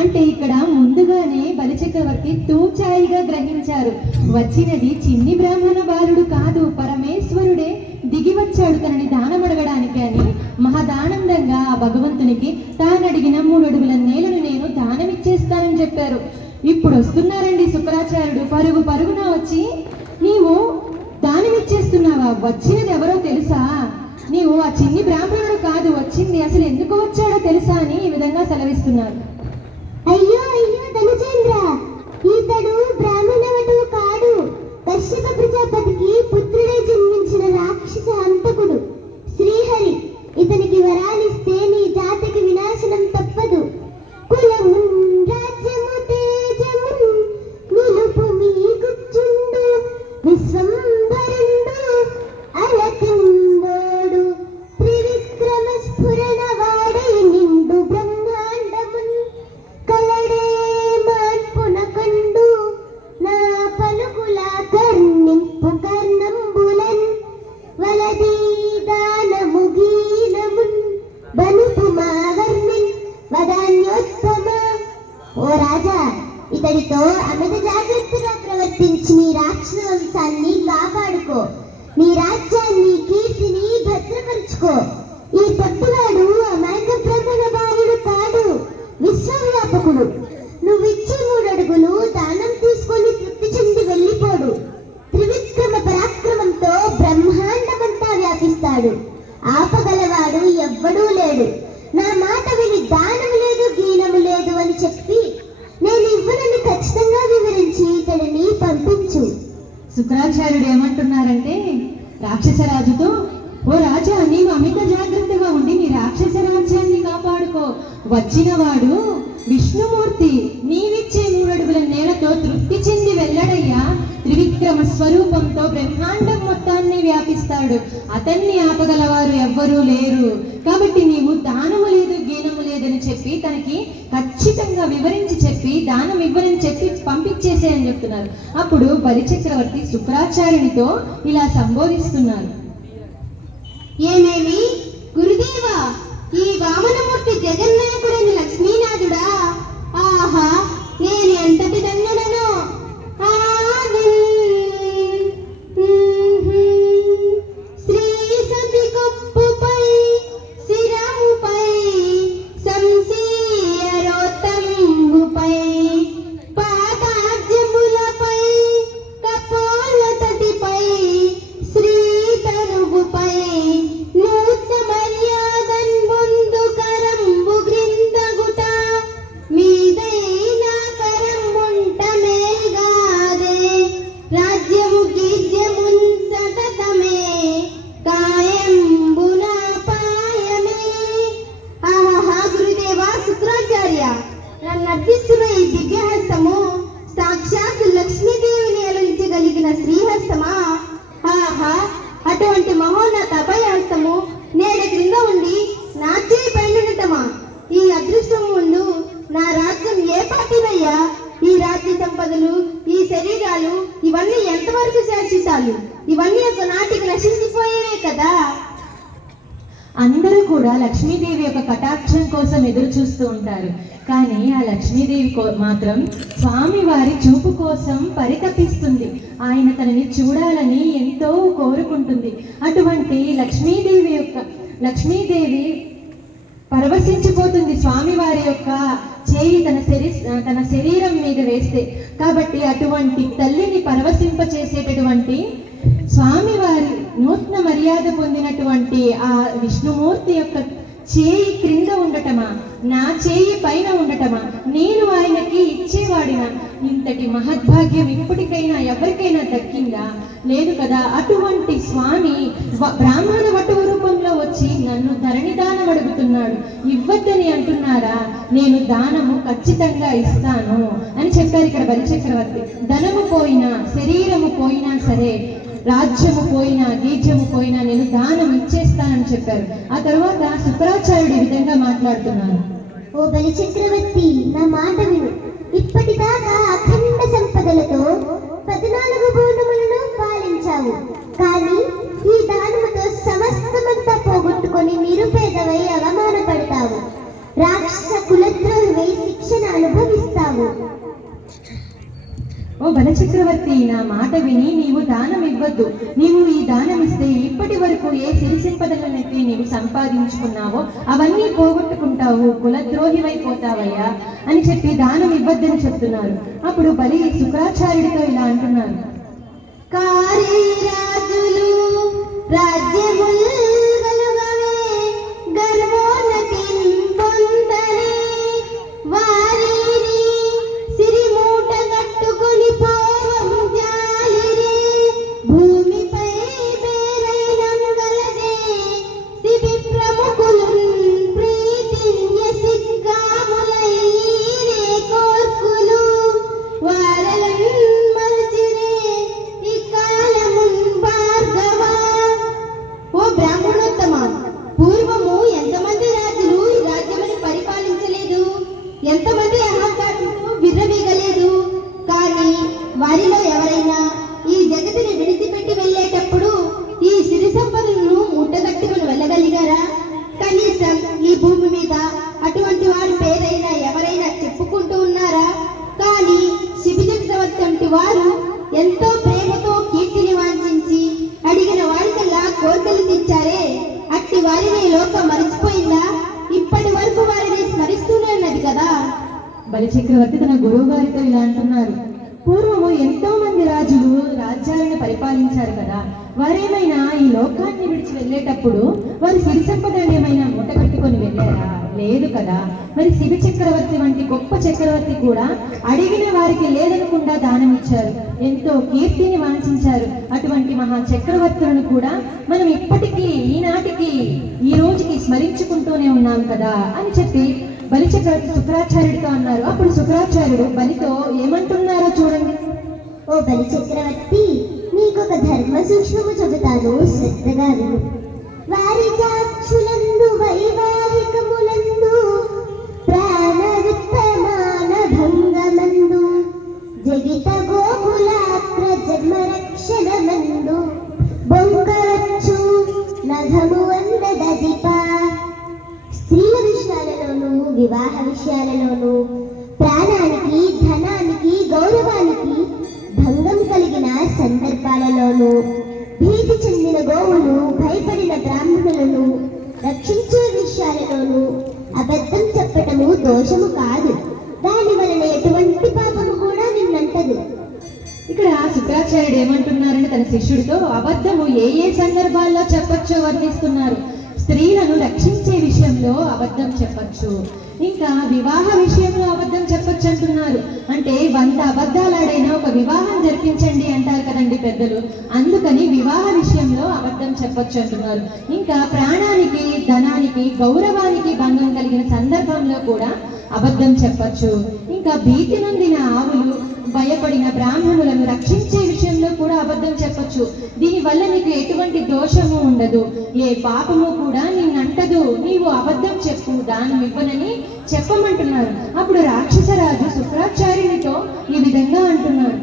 అంటే ఇక్కడ ముందుగానే బలిచక్రవర్తి తూచాయిగా గ్రహించారు. వచ్చినది చిన్ని బ్రాహ్మణ బాలుడు కాదు, పరమేశ్వరుడే దిగి వచ్చాడు తనని దానం అడగడానికి అని మహదానందంగా ఆ భగవంతునికి తానడిగిన 3 అడుగుల నేలను నేను దానమిచ్చేస్తానని చెప్పారు. ఇప్పుడు వస్తున్నారండి శుక్రాచార్యుడు పరుగు పరుగున వచ్చి, నీవు దానమిచ్చేస్తున్నావా? వచ్చినది ఎవరో తెలుసా? నీవు ఆ చిన్ని బ్రాహ్మణుడు కాదు, వచ్చింది అసలు ఎందుకు వచ్చాడో తెలుసా అని ఈ విధంగా సెలవిస్తున్నారు. అయ్యో అయ్యో ధనుజేంద్ర, ఇతడు బ్రాహ్మణవటువు కాడు, కశ్యప ప్రజాపతికి పుత్రుడే జన్మించిన రాక్షస హంతకుడు శ్రీహరి. ఇతనికి వరాలిస్తే నీ జాతికి వినాశనం తప్పదు. కులము రాజ్యము తేజము నిలుపు మీ గుచ్చుండు, విశ్వంభరుండు అలకిందోడు, త్రివిక్రమ స్ఫురణ వాడై నిండు బ్రహ్మాండమున్ కలడే మార్పున కండు, నా పలుకుల కర్ణింపు కర్ణంబులన్ వలదీ దానము గీనమున్ బనుపు మావర్ణిన్ వదాన్యోత్తమ. ఓ రాజా, ఇతడితో అమిత జాగ్రత్తగా ప్రవర్తించి నీ రాక్షస వంశాన్ని కాపాడుకో. నీ రాజ్యాన్ని కీర్తిని భద్రపరుచుకో. ఈ పొట్టువాడు అమాయక బ్రాహ్మణ బాలుడు కాడు, విశ్వవ్యాపకుడు. నువ్విచ్చే 3 అడుగులు దానం తీసుకొని తృప్తి చెంది వెళ్ళిపోడు. త్రివిక్రమ పరాక్రమంతో బ్రహ్మాండమంతా వ్యాపిస్తాడు. ఆపగలవాడు ఎవ్వడూ లేడు. నా మాట విని దానము లేదు గీనము లేదు అని చెప్పి నేను ఇవ్వనని ఖచ్చితంగా వివరించి ఇతడిని పంపించు. శుక్రాచార్యుడు ఏమంటున్నారంటే రాక్షసరాజుతో, ఓ రాజా, నీవు అమిత జాగ్రత్తగా ఉండి నీ రాక్షస రాజ్యాన్ని కాపాడుకో. వచ్చినవాడు విష్ణుమూర్తి, నీవిచ్చే 3 అడుగుల నేలతో తృప్తి చెంది వెళ్ళడయ్యా. త్రివిక్రమ స్వరూపంతో బ్రహ్మాండం మొత్తాన్ని వ్యాపిస్తాడు. అతన్ని ఆపగలవారు ఎవ్వరూ లేరు. కాబట్టి నీవు దానము లేదు గీనము లేదని చెప్పి తనకి ఖచ్చితంగా వివరించి చెప్పి దానం ఇవ్వరని చెప్పి పంపించేసే అని చెప్తున్నారు. అప్పుడు బలిచక్రవర్తి శుక్రాచార్యునితో ఇలా సంబోధిస్తున్నారు. ఏమేమి గురుదేవా, ఈ వామనమూర్తి జగన్నాయకుడైన లక్ష్మీనాథుడా? ఆహా, నేను ఎంతటి ధన్యుడను. శ్రీ సతి కొప్పుపై శిరముపై సంశీయరోత్తంబు కనిపిస్తున్న ఈ దివ్యహస్తము సాక్షాత్ లక్ష్మీదేవిని అలంకరించగలిగిన శ్రీహస్తమా? ఆహా, అటువంటి మహోన్నత అభయహస్తము నేల క్రింద ఉండి నా చేయి పైనటమా? ఈ అదృష్టం ముందు నా రాజ్యం ఏ పాటినయ్యా? ఈ రాజ్య సంపదలు, ఈ శరీరాలు, ఇవన్నీ ఎంతవరకు శాశ్వతాలు? ఇవన్నీ ఒక నాటికి నశించిపోయేవే కదా. అందరూ కూడా లక్ష్మీదేవి యొక్క కటాక్షం కోసం ఎదురు చూస్తూ ఉంటారు. కానీ ఆ లక్ష్మీదేవి మాత్రం స్వామివారి చూపు కోసం పరితపిస్తుంది. ఆయన తనని చూడాలని ఎంతో కోరుకుంటుంది. అటువంటి లక్ష్మీదేవి పరవశించిపోతుంది స్వామివారి యొక్క చేయి తన శరీరం మీద వేస్తే. కాబట్టి అటువంటి తల్లిని పరవశింపచేసేటటువంటి స్వామివారి నూతన మర్యాద పొందినటువంటి ఆ విష్ణుమూర్తి యొక్క చేయి క్రింద ఉండటమా, నా చేయి పైన ఉండటమా, నేను ఆయనకి ఇచ్చేవాడిన ఇంతటి మహద్భాగ్యం ఇప్పటికైనా ఎవరికైనా దక్కిందా? లేదు కదా. అటువంటి స్వామి బ్రాహ్మణ వటువు రూపంలో వచ్చి నన్ను ధరణి దానం అడుగుతున్నాడు. ఇవ్వద్దని అంటున్నారా? నేను దానము ఖచ్చితంగా ఇస్తాను అని చెప్పారు ఇక్కడ బలిచక్రవర్తి. ధనము పోయినా, శరీరము పోయినా సరే, రాజ్యము పోయినా, గీజ్యము పోయినా నేను దానం ఇచ్చేస్తానని చెప్పారు. ఆ తర్వాత శుక్రాచార్యుడు ఈ విధంగా మాట్లాడుతున్నారు. ఓ బలి చక్రవర్తి, నా మాట విను. ఇప్పటిదాకా అఖండ సంపదలతో 14 భూములను పాలించావు. కానీ ఈ దానముతో సమస్తమంతా పోగొట్టుకొని నిరుపేదవై అవమానపడతావు. రాక్షస కులద్రోహివై శిక్షణ అనుభవిస్తావు. ఓ బలచక్రవర్తి, నా మాట విని నీవు దానం ఇవ్వద్దు. నీవు ఈ దానం ఇస్తే ఇప్పటి వరకు ఏ సిరి సంపదలనైతే నీవు సంపాదించుకున్నావో అవన్నీ పోగొట్టుకుంటావు, కులద్రోహివైపోతావయ్యా అని చెప్పి దానం ఇవ్వద్దని చెప్తున్నారు. అప్పుడు బలి శుక్రాచార్యుడితో ఇలా అంటున్నారు. రాజులు రాజ్యములు గలుగవే, గర్వోన్నతిం పొందరే, వారిని సిరిమూట కట్టుకొని పోవం జాలిరే, భూమిపై బేరైనంగలదే శిబి ప్రముఖులున్ ప్రీతిన్య సిగ్గాములైరే కోర్కులు, వారలన్ మల్చిరే ఈ కాలమున్ భార్గవా. ఓ బ్రాహ్మణోత్తమ, పూర్వము ఎంతమంది రాజులు ఈ రాజ్యమును పరిపాలించలేదు, ఎంతమంది అహంకారులు విర్రవీగలేదు. కానీ వారిలో ఎవరైనా ఈ జగతిని విడిచిపెట్టి వెళ్ళేటప్పుడు ఈ సిరి సంపదలను ముట్టగట్టుకుని వెళ్ళగలిగారా? కనీసం ఈ భూమి మీద అటువంటి వారి పేరైనా ఎవరైనా చెప్పుకుంటూ ఉన్నారా? కానీ శిబి చక్రవర్తి వంటి వారు ఎంతో ప్రేమతో కీర్తిని వాంఛించి అడిగిన వారికల్లా కోరికలు తెచ్చారే, అట్టి వారిని లోకం మరిచిపోయిందా? ఇప్పటి వరకు వారిని స్మరిస్తూనే ఉన్నది కదా. బలిచక్రవర్తి తన గురువు గారితో ఇలా అంటున్నారు. పూర్వము ఎంతో మంది రాజులు రాజ్యాలను పరిపాలించారు కదా, వారేమైనా ఈ లోకాన్ని విడిచి వెళ్ళేటప్పుడు వారి సిరి సంపదను ఏమైనా మూట కట్టుకొని వెళ్ళారా? లేదు కదా. మరి శిబి చక్రవర్తి వంటి గొప్ప చక్రవర్తి కూడా అడిగిన వారికి లేదనకుండా దానం ఇచ్చారు, ఎంతో కీర్తిని వాంఛించారు. అటువంటి మహా చక్రవర్తులను కూడా మనం ఇప్పటికీ ఈనాటికి ఈ రోజుకి స్మరించుకుంటూనే ఉన్నాం కదా అని చెప్పి బలిచక్రవర్తి శుక్రాచార్యుడితో అన్నారు. అప్పుడు శుక్రాచార్యుడు బలితో ఏమంటున్నారో చూడండి. ఓ బలి చక్రవర్తి, నీకొక ధర్మ సూక్ష్మము చెబుతాను, శ్రద్ధగా విను. వారి చాక్షులందు వైవాహికములందు ప్రాణవిత్తమాన భంగమందు జగిత గోకులాత్ర జన్మ రక్షణమందు బొంకవచ్చు నఘము అందదదిపా. స్త్రీల విషయాలలోనూ, వివాహ విషయాలలోనూ ప్రాణానికి, ధనానికి, గౌరవానికి భంగం కలిగిన సందర్భాలలోనూ భీతి చెందిన గోవులు, భయపడిన బ్రాహ్మణులను రక్షించే విషయాలలోనూ అబద్ధం చెప్పటము దోషము కాదు. దాని వలన ఎటువంటి పాపము కూడా నిన్నంటదు. ఇక్కడ శుక్రాచార్యుడు ఏమంటున్నారని తన శిష్యుడితో అబద్ధము ఏ ఏ సందర్భాల్లో చెప్పొచ్చో వర్ణిస్తున్నారు. స్త్రీలను రక్షించే విషయంలో అబద్ధం చెప్పచ్చు, ఇంకా వివాహ విషయంలో అబద్ధం చెప్పొచ్చు అంటున్నారు. అంటే 100 అబద్ధాలాడైనా ఒక వివాహం జరిపించండి అంటారు కదండి పెద్దలు, అందుకని వివాహ విషయంలో అబద్ధం చెప్పొచ్చు అంటున్నారు. ఇంకా ప్రాణానికి, ధనానికి, గౌరవానికి భంగం కలిగిన సందర్భంలో కూడా అబద్ధం చెప్పచ్చు. ఇంకా ఇంకా భీతి నొందిన ఆవులు, భయపడిన బ్రాహ్మణులను రక్షించే విషయంలో కూడా అబద్ధం చెప్పొచ్చు. దీనివల్ల నీకు ఎటువంటి దోషము ఉండదు, ఏ పాపము కూడా నిన్నంటదు. నీవు అబద్ధం చెప్పు, దానం ఇవ్వనని చెప్పమంటున్నారు. అప్పుడు రాక్షసరాజు శుక్రాచార్యునితో ఈ విధంగా అంటున్నారు.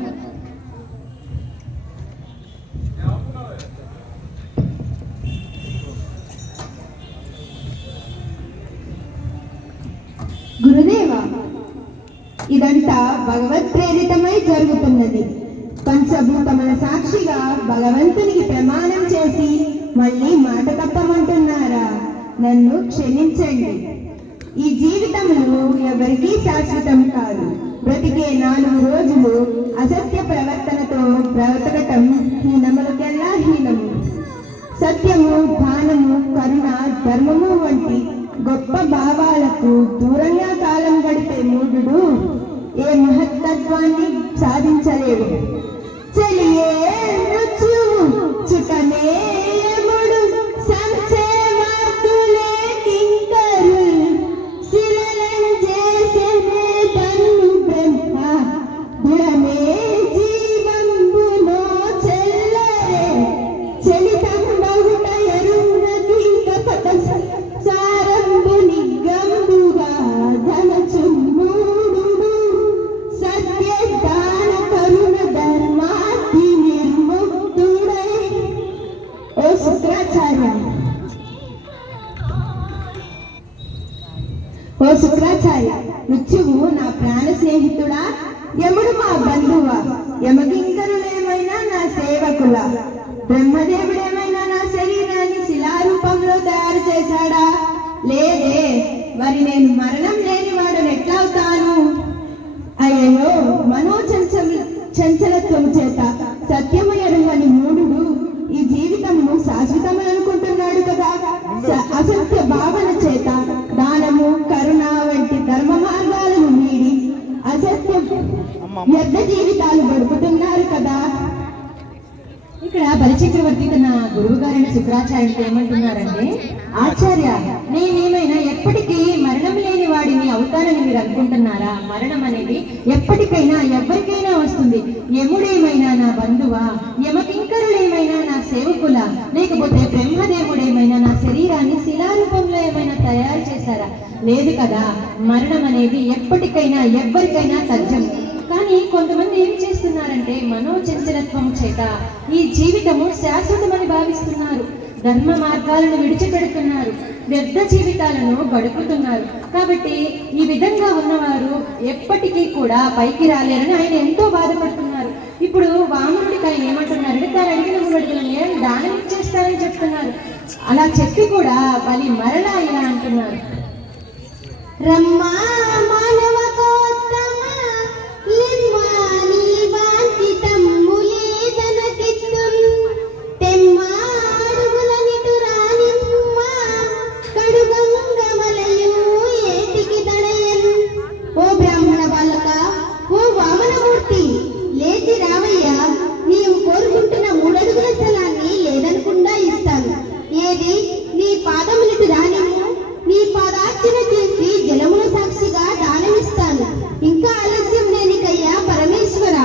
గురుదేవ, ఇదంతా భగవత్ ప్రేరితమై జరుగుతున్నది. పంచభూతముల సాక్షిగా భగవంతునికి ప్రమాణం చేసి మళ్ళీ మాట తప్పమంటున్నారా? నన్ను క్షమించండి. ఈ జీవితంలో ఎవరికీ శాశ్వతం కాదు. బ్రతికే 4 రోజులు అసత్య ప్రవర్తనతో బ్రతకటం హీనములకెల్లా హీనము. సత్యము, దానము, కరుణ, ధర్మము వంటి గొప్ప భావాలకు దూరంగా కాలం గడిపే మూఢుడు ఏ మహత్తత్వాన్ని సాధించలేడు. చెలియే మృత్యువు చుటనే యముడు, సంశయమార్తులే కింకరుల్, శిలలంజేసెనే తన్ను బ్రహ్మ, దృఢమే జీవంబునో చెల్లరే, చలితం బహుట ఎరుంగతి కపట సారంబు నిగ్గంబుగా ధనచున్మూడు, సత్య దాన కరుణ ధర్మాది నిర్ముక్తుడై. ఓ శుక్రాచార్య, ఓ శుక్రాచార్య, మృత్యువు నా ప్రాణ స్నేహితుడా? యముడు మా బంధువా? యమకింకరులేమైనా నా సేవకుల? బ్రహ్మదేవుడేమైనా నా శరీరాన్ని శిలారూపంలో తయారు చేశాడా? లేదే. మరి నేను మరణం లేని వాడని ఎట్లవుతాను? అయ్యో, చంచలత్వం చేత సత్యము ఎరుగని మూఢుడు ఈ జీవితమును శాశ్వతమని అనుకుంటున్నాడు కదా. అసత్య భావన చేత దానము, కరుణ వంటి ధర్మ మార్గాలను వీడి అసత్య వ్యర్థ జీవితాలు గడుపుతున్నారు కదా. ఇక్కడ బలిచక్రవర్తి తన గురువు గారైన శుక్రాచార్యుడితో ఏమంటున్నారంటే, ఆచార్య, నేనేమైనా ఎప్పటికీ మరణం లేని వాడిని అవుతానని మీరు అనుకుంటున్నారా? మరణం అనేది ఎప్పటికైనా ఎవరికైనా వస్తుంది. యముడేమైనా నా బంధువా? యమకింకరులేమైనా నా సేవకుల? లేకపోతే బ్రహ్మదేవుడేమైనా నా శరీరాన్ని శిలారూపంలో ఏమైనా తయారు చేశారా? లేదు కదా. మరణం అనేది ఎప్పటికైనా ఎవరికైనా తథ్యం. కానీ కొంతమంది ఏం చేస్తున్నారంటే మనోచంచలత్వం చేత ఈ జీవితము శాశ్వతమని భావిస్తున్నారు. ధర్మ మార్గాలను విడిచిపెడుతున్నారు, వ్యర్థ జీవితాలను గడుపుతున్నారు. కాబట్టి ఈ విధంగా ఉన్నవారు ఎప్పటికీ కూడా పైకి రాలేరని ఆయన ఎంతో బాధపడుతున్నారు. ఇప్పుడు వామనుడికి ఆయన ఏమంటున్నారంటే, తాను అడిగిన 3 అడుగుల నేలను దానం ఇచ్చేస్తారని చెప్తున్నారు. అలా చెప్పి కూడా బలి మరలా ఇలా అంటున్నారు. రమ్మా మానవకోత్తమ లిమ్మాని వాంఛితంబులే తనకిత్తున్, తెమ్మాడుగుల నిటురానిమ్మ కడుగంగమలయు ఏటికి తడయన్. ఓ బ్రాహ్మణ బాలక, ఓ వామనమూర్తి, లేచి రావయ్యా. నీవు కోరుకుంటున్న 3 అడుగుల స్థలాన్ని లేదనకుండా ఇస్తాను. ఏది? నీ పాదములకు దానిమ్ము. నీ పాదార్చన చేసి జలముల సాక్షిగా దానమిస్తాను. ఇంకా ఆలస్యం లేనికయ్యా పరమేశ్వర.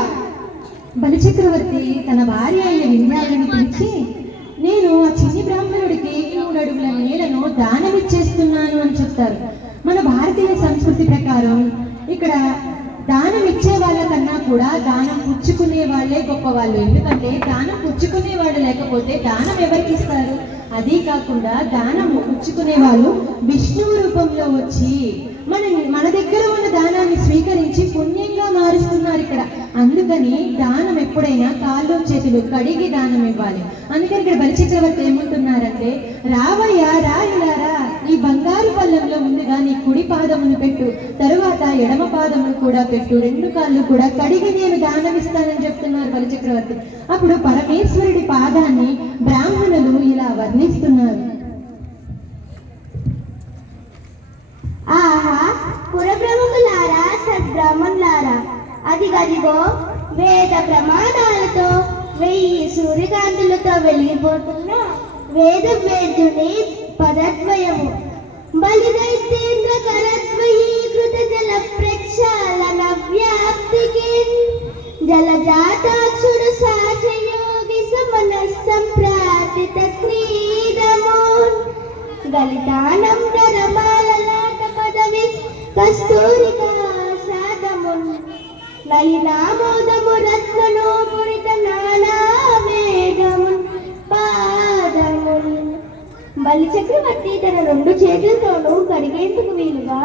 బలిచక్రవర్తి తన భార్య అయిన వింధ్యాలను పిలిచి, నేను ఆ చిన్ని బ్రాహ్మణుడికి 3 అడుగుల నేలను దానమిచ్చేస్తున్నాను అని చెప్తారు. మన భారతీయ సంస్కృతి ప్రకారం ఇక్కడ దానం ఇచ్చే వాళ్ళకన్నా కూడా దానం పుచ్చుకునే వాళ్ళే గొప్పవాళ్ళు. ఎందుకంటే దానం పుచ్చుకునే వాళ్ళు లేకపోతే దానం ఎవరికి ఇస్తారు? అది కాకుండా దానం పుచ్చుకునే వాళ్ళు విష్ణువు రూపంలో వచ్చి మన దగ్గర ఉన్న దానాన్ని స్వీకరించి పుణ్యంగా మారుస్తున్నారు ఇక్కడ. అందుకని దానం ఎప్పుడైనా కాళ్ళు చేతులు కడిగి దానం ఇవ్వాలి. అందుకని ఇక్కడ బలిచక్రవర్తి ఏమంటున్నారంటే, రావయ్యా, రాయులారా, ఈ బంగారు పళ్ళెంలో ముందుగా నీ కుడి పాదమును పెట్టు, తరువాత ఎడమ పాదమును కూడా పెట్టు, 2 కాళ్ళు కూడా కడిగి నేను దానం ఇస్తానని చెప్తున్నారు బలిచక్రవర్తి. అప్పుడు పరమేశ్వరుడి పాదాన్ని బ్రాహ్మణులు ఇలా వర్ణిస్తున్నారు. ఆహా, పురప్రముఖులారా, సద్బ్రాహ్మణులారా, అదిగదిగో వేద ప్రమాణాలతో 1000 సూర్యకాంతులతో వెలిగిపోతున్న వేదవేద్యుని పదద్వయము, బలిదైతేంద్ర కరద్వయీకృత జల ప్రక్షాళన జలజాతాక్షుడు సాచయోగి సమనస్సంప్రాతిత క్రీడమోన్ గలితానం రమాలలాట పదవి కస్తూరికా సాదమున్ నలినామోదము రత్ననోపురిత నానావేగమున్ పాదమున్. బలి చక్రవర్తి తన 2 చేతులతోనూ కడిగేందుకు వీలుగా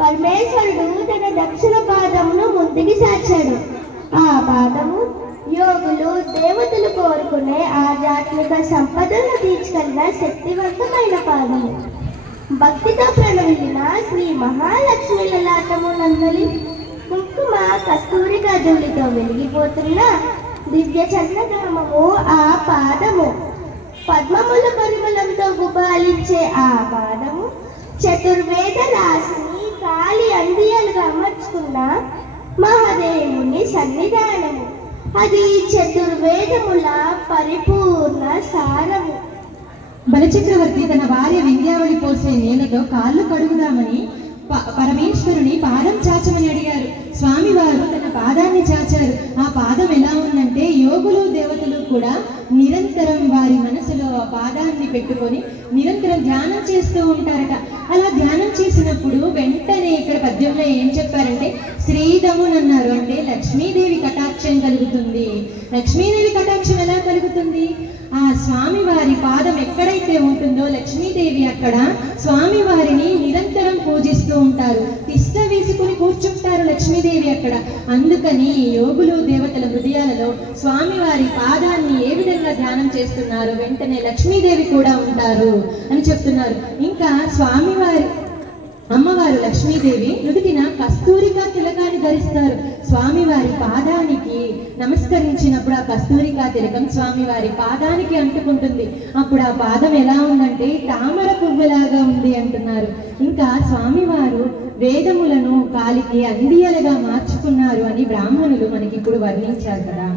పరమేశ్వరుడు తన దక్షిణ పాదమును ముందుకి సాచాడు. ఆ పాదము యోగులు దేవతలు కోరుకునే ఆధ్యాత్మిక సంపదలను తీర్చగలిగిన శక్తివంతమైన పాదము. భక్తితో ప్రణమిల్లిన శ్రీ మహాలక్ష్మి లలాటము నందలి కుంకుమ కస్తూరిక ధూళితో వెలిగిపోతున్న దివ్య చంద్రనామము ఆ పాదము. పద్మముల పరిమళంతో గుబాలించే ఆ పాదము చతుర్వేద రాశిని కాలి అందియలుగా అమర్చుకున్న మహాదేవుని సన్నిధానము. అది చతుర్వేదముల పరిపూర్ణ సారము. బలచక్రవర్తి తన భార్య వింధ్యావళి పోసే నీళ్లతో కాళ్ళు కడుగుదామని పరమేశ్వరుని పాదం చాచమని అడిగారు. స్వామివారు తన పాదాన్ని చాచారు. ఆ పాదం ఎలా ఉందంటే యోగులు దేవతలు కూడా నిరంతరం వారి మనసులో ఆ పాదాన్ని పెట్టుకొని నిరంతరం ధ్యానం చేస్తూ ఉంటారట. అలా ధ్యానం చేసినప్పుడు వెంటనే ఇక్కడ పద్యంలో ఏం చెప్పారంటే శ్రీదమున్ అన్నారు. అంటే లక్ష్మీదేవి కటాక్షం కలుగుతుంది. లక్ష్మీదేవి కటాక్షం ఎలా కలుగుతుంది? ఆ స్వామివారి పాదం ఎక్కడైతే ఉంటుందో లక్ష్మీదేవి అక్కడ స్వామివారిని నిరంతరం పూజిస్తూ ఉంటారు. తిష్ట వేసుకుని కూర్చుంటారు లక్ష్మీదేవి అక్కడ. అందుకని యోగులు దేవతల హృదయాలలో స్వామివారి పాదాన్ని ఏ విధంగా ధ్యానం చేస్తున్నారు వెంటనే లక్ష్మీదేవి కూడా ఉంటారు అని చెప్తున్నారు. ఇంకా స్వామివారి అమ్మవారు లక్ష్మీదేవి నుదుటిన కస్తూరికా తిలకాన్ని ధరిస్తారు. స్వామివారి పాదానికి నమస్కరించినప్పుడు ఆ కస్తూరికా తిలకం స్వామివారి పాదానికి అంటుకుంటుంది. అప్పుడు ఆ పాదం ఎలా ఉందంటే తామర పువ్వులాగా ఉంది అంటున్నారు. ఇంకా స్వామివారు వేదములను కాలికి అందియలుగా మార్చుకున్నారు అని బ్రాహ్మణులు మనకి ఇప్పుడు వర్ణించారు కదా.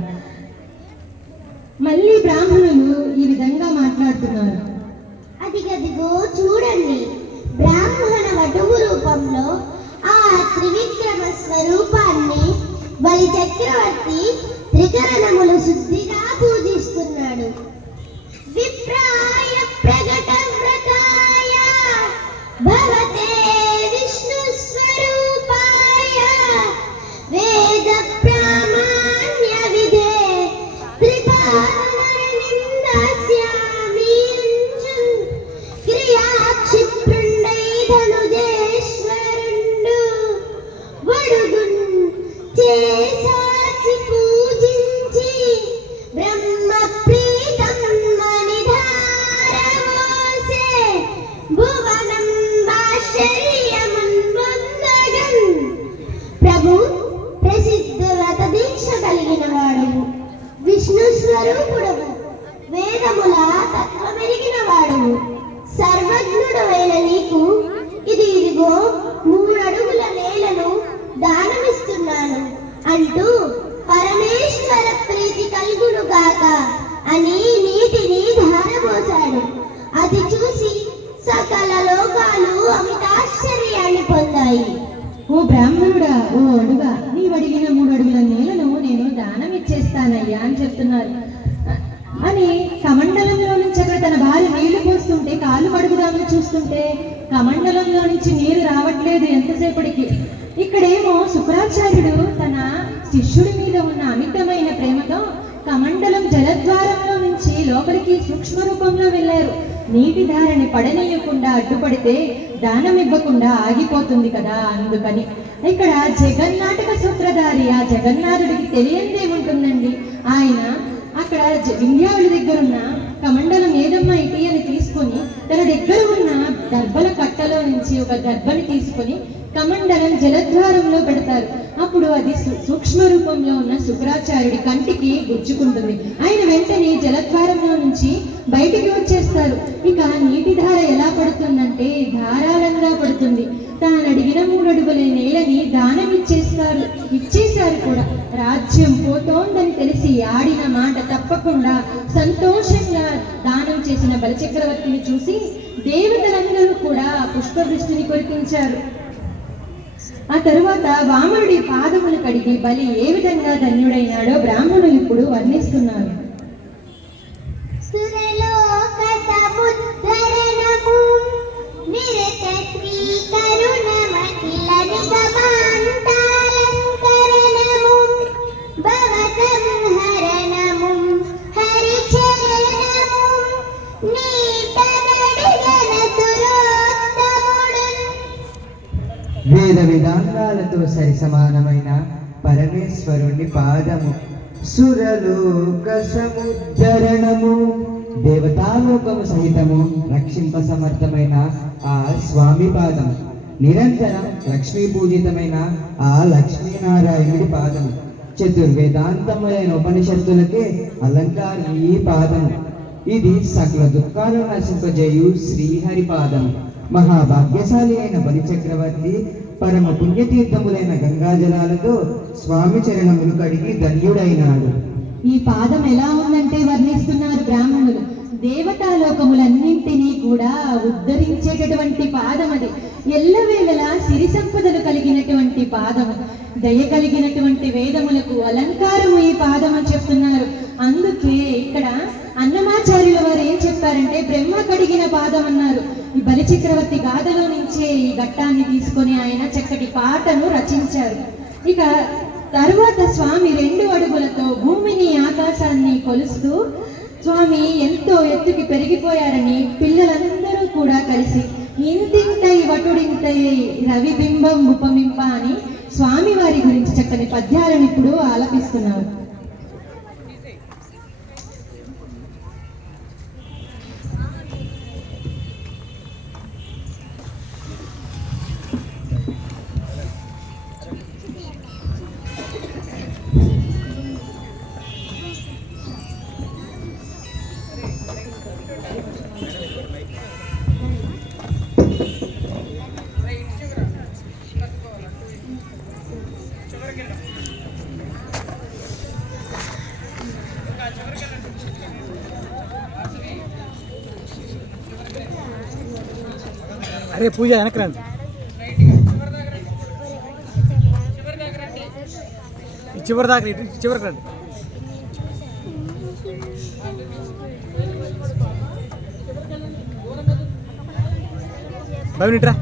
మళ్ళీ బ్రాహ్మణులు ఈ విధంగా మాట్లాడుతున్నారు. అదిగదిగో చూడండి, బ్రాహ్మణ వటువు రూపంలో ఆ త్రివిక్రమ స్వరూపాన్ని బలి చక్రవర్తి త్రికరణములు శుద్ధిగా పూజిస్తున్నాడు. విప్రాయ ప్రకట వ్రతాయ భవతే విష్ణు స్వరూపాయ వేద ప్రామాణ్య విధే త్రిపాదనిందాస్యామి క్రియా క్షిప్రుండై ధనుజేశ్వరుండు వడుగున్ చేసాచి పూజించి బ్రహ్మ ప్రీతం మణిధారమోసే భువనం భాష్యమున్ పొందగన్. ప్రభు ప్రసిద్ధ వ్రత దీక్ష కలిగిన వాడవు, విష్ణు స్వరూపుడవు, వేదముల తత్వమెరిగిన వాడవు, సర్వజ్ఞుడు అయిన నీకు ఇదిగో 3 అడుగుల నేలను దానమిస్తున్నాను అంటూ పరమేశ్వర ప్రీతి కలుగును గాక అని నీటిని ధారపోశాడు. అది చూసి సకల లోకాలు అమితాశ్చర్యాన్ని పొందాయి. ఓ బ్రాహ్మణుడా, ఓ అడుగా, నీవడిగిన 3 అడుగుల నేలను నేను దానం ఇచ్చేస్తానయ్యా అని చెప్తున్నారు. అని కమండలంలో నుంచి అక్కడ తన భార్య నీళ్లు పోస్తుంటే కాళ్ళు కడుగుదామని చూస్తుంటే కమండలంలో నుంచి నీరు రావట్లేదు ఎంతసేపటికి. ఇక్కడేమో శుక్రాచార్యుడు తన శిష్యుడి మీద ఉన్న అమితమైన ప్రేమతో కమండలం జలద్వారంలో నుంచి లోపలికి సూక్ష్మ రూపంలో వెళ్ళారు. నీటి ధారని పడనీయకుండా అడ్డుపడితే దానం ఇవ్వకుండా ఆగిపోతుంది కదా, అందుకని. ఇక్కడ జగన్నాటక సూత్రధారి ఆ జగన్నాథుడికి తెలియందేముంటుందండి. ఆయన అక్కడ వింధ్యావళి దగ్గరున్న కమండలం ఏదమ్మా ఇటీ అని తీసుకొని తన దగ్గర ఉన్న దర్భల కట్టలో నుంచి ఒక దర్భని తీసుకొని కమండలం జలద్వారంలో పెడతారు. అప్పుడు అది సూక్ష్మ రూపంలో ఉన్న శుక్రాచార్యుడి కంటికి గుచ్చుకుంటుంది. ఆయన వెంటనే జలద్వారంలో నుంచి బయటికి వచ్చేస్తారు. ఇక నీటి ధార ఎలా పడుతుందంటే ధారాళంగా పడుతుంది. తాను అడిగిన 3 అడుగుల నేలని దానం ఇచ్చేశారు కూడా. రాజ్యం పోతోందని తెలిసి ఆడిన మాట తప్పకుండా సంతోషంగా దానం చేసిన బలిచక్రవర్తిని చూసి దేవతలందరూ కూడా పుష్పవృష్టిని కురిపించారు. ఆ తరువాత వామనుడి పాదములు కడిగి బలి ఏ విధంగా ధన్యుడైనాడో బ్రాహ్మణులు ఇప్పుడు వర్ణిస్తున్నారు. సురలోక సముద్ధరణము నిరత శ్రీకరుణమఖిల నిగమాంతాలంకరణము భవసంహరణము హరిచరణము నీతనడిగన సురోత్తముడన్. వేద విధానాలతో సరి సమానమైన పరమేశ్వరుని పాదము సురలోక సముద్ధరణము, దేవతాలోకము సహితము రక్షింప సమర్థమైన ఆ స్వామి పాదము, నిరంతరం లక్ష్మీ పూజితమైన ఆ లక్ష్మీనారాయణుడి పాదము, చతుర్వేదాంతములైన ఉపనిషత్తులకే అలంకారం ఈ పాదము. ఇది సకల దుఃఖాలు నశింపజేయు శ్రీహరి పాదము. మహాభాగ్యశాలి అయిన బలిచక్రవర్తి పరమ పుణ్యతీర్థములైన గంగాజలాలతో స్వామి చరణములు కడిగి ధన్యుడైనాడు. ఈ పాదం ఎలా ఉందంటే వర్ణిస్తున్నారు బ్రాహ్మణులు, దేవతాలోకములన్నింటినీ కూడా ఉద్ధరించేటటువంటి పాదం అది. ఎల్లవేళలా సిరి సంపదలు కలిగినటువంటి పాదము, దయ కలిగినటువంటి వేదములకు అలంకారము ఈ పాదం అని చెప్తున్నారు. అందుకే ఇక్కడ అన్నమాచార్యుల వారు ఏం చెప్పారంటే బ్రహ్మ కడిగిన పాదం అన్నారు. ఈ బలిచక్రవర్తి గాథలో నుంచే ఈ ఘట్టాన్ని తీసుకొని ఆయన చక్కటి పాటను రచించారు. ఇక తరువాత స్వామి 2 అడుగులతో భూమిని ఆకాశాన్ని కొలుస్తూ స్వామి ఎంతో ఎత్తుకి పెరిగిపోయారని పిల్లలందరూ కూడా కలిసి ఇంతింతై వటుడింతై రవిబింబం ఉపమింప అని స్వామి వారి గురించి చక్కని పద్యాలను ఇప్పుడు ఆలపిస్తున్నారు. అరే పూజ వెనక్కి రండి, చివరి దాకా చివరికి రండి. భవినిట్రా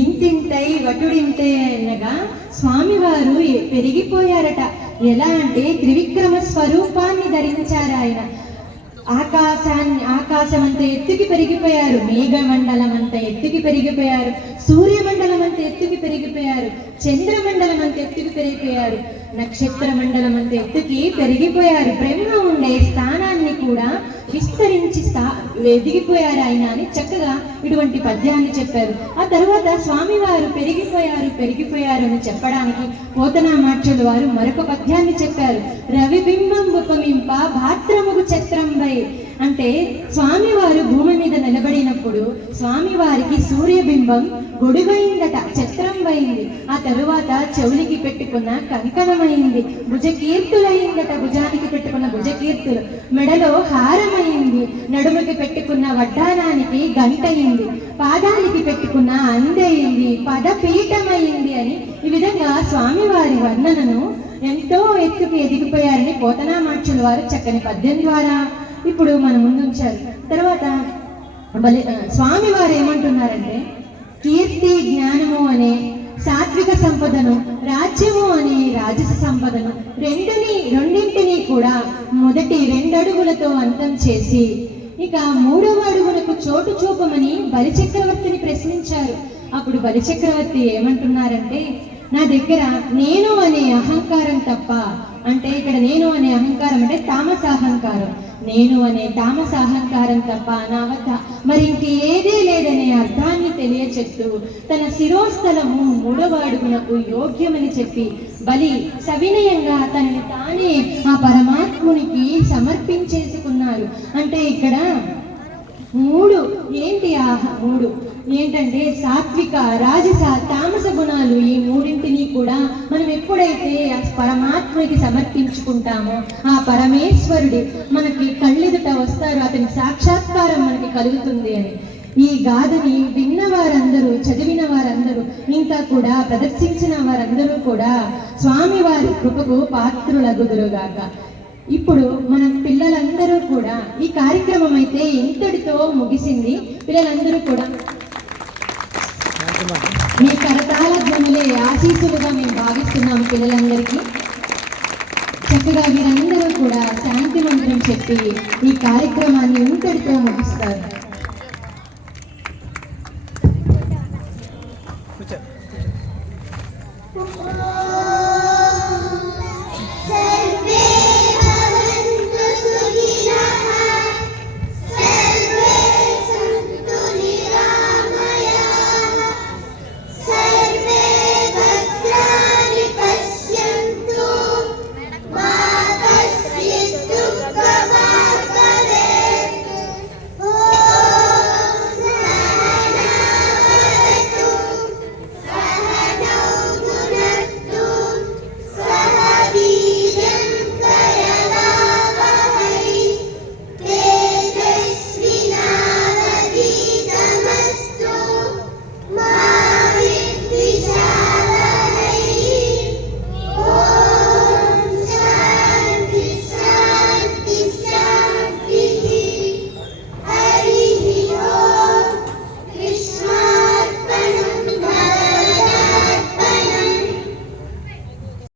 ఇంతింతై వటుడింతై అనగా స్వామివారు పెరిగిపోయారట. ఎలా అంటే త్రివిక్రమ స్వరూపాన్ని ధరించారు ఆయన. ఆకాశం అంత ఎత్తుకి పెరిగిపోయారు, మేఘమండలం అంత ఎత్తుకి పెరిగిపోయారు, సూర్యమండలం అంత ఎత్తుకి పెరిగిపోయారు, చంద్రమండలం అంత ఎత్తుకి పెరిగిపోయారు, నక్షత్ర మండలం అంత ఎత్తుకి పెరిగిపోయారు. బ్రహ్మ ఉండే స్థానాన్ని కూడా విస్తరించి ఎదిగిపోయారు ఆయన అని చక్కగా ఇటువంటి పద్యాన్ని చెప్పారు. ఆ తర్వాత స్వామివారు పెరిగిపోయారు అని చెప్పడానికి పోతనామాచ్యుల వారు మరొక పద్యాన్ని చెప్పారు. రవిబింబం ఉపమింప భాత్రముగు ఛత్రంబై అంటే స్వామివారు భూమి మీద నిలబడినప్పుడు స్వామివారికి సూర్యబింబం గొడుగైందట, ఛత్రంవైంది. ఆ తరువాత చెవులికి పెట్టుకున్న కంకణమైంది, భుజకీర్తులైందట, భుజానికి పెట్టుకున్న భుజకీర్తులు, మెడలో హారమైంది, నడుముకి పెట్టుకున్న వడ్డానానికి గంటయింది, పాదానికి పెట్టుకున్న అందయింది, పదపీఠమైంది అని ఈ విధంగా స్వామివారి వర్ణనను ఎంతో ఎత్తుకు ఎదిగిపోయారని పోతనామాచ్యుల వారు చక్కని పద్యం ద్వారా ఇప్పుడు మన ముందుంచారు. తర్వాత స్వామివారు ఏమంటున్నారంటే, కీర్తి జ్ఞానము అనే సాత్విక సంపదను, రాజ్యము అనే రాజస సంపదను రెండింటినీ కూడా మొదటి 2 అడుగులతో అంతం చేసి ఇక 3వ అడుగులకు చోటు చూపమని బలిచక్రవర్తిని ప్రశ్నించారు. అప్పుడు బలిచక్రవర్తి ఏమంటున్నారంటే, నా దగ్గర నేను అనే అహంకారం తప్ప, అంటే ఇక్కడ నేను అనే అహంకారం అంటే తామస అహంకారం, నేను అనే తామస అహంకారం తప్ప నా వద్ద మరి ఇంకేదీ లేదనే అర్థాన్ని తెలియచెప్తూ తన శిరోస్థలము 3వ అడుగునకు యోగ్యమని చెప్పి బలి సవినయంగా తనని తానే ఆ పరమాత్మునికి సమర్పించేసుకున్నారు. అంటే ఇక్కడ 3 ఏంటి? ఆ 3 ఏంటంటే సాత్విక, రాజస, తామస గుణాలు. ఈ 3ంటిని కూడా మనం ఎప్పుడైతే పరమాత్మకి సమర్పించుకుంటామో ఆ పరమేశ్వరుడు మనకి కళ్ళెదుట వస్తారు, అతని సాక్షాత్కారం మనకి కలుగుతుంది అని ఈ గాథని విన్న వారందరూ, చదివిన వారందరూ, ఇంకా కూడా ప్రదర్శించిన వారందరూ కూడా స్వామివారి కృపకు పాత్రులగుదురుగాక. ఇప్పుడు మన పిల్లలందరూ కూడా ఈ కార్యక్రమం అయితే ఇంతటితో ముగిసింది. పిల్లలందరూ కూడా మీ కరతాళ ధ్వనులే ఆశీస్సులుగా మేము భావిస్తున్నాం. పిల్లలందరికీ చక్కగా వీరందరూ కూడా శాంతి మంత్రం చెప్పి ఈ కార్యక్రమాన్ని ఇంతటితో ముగిస్తారు.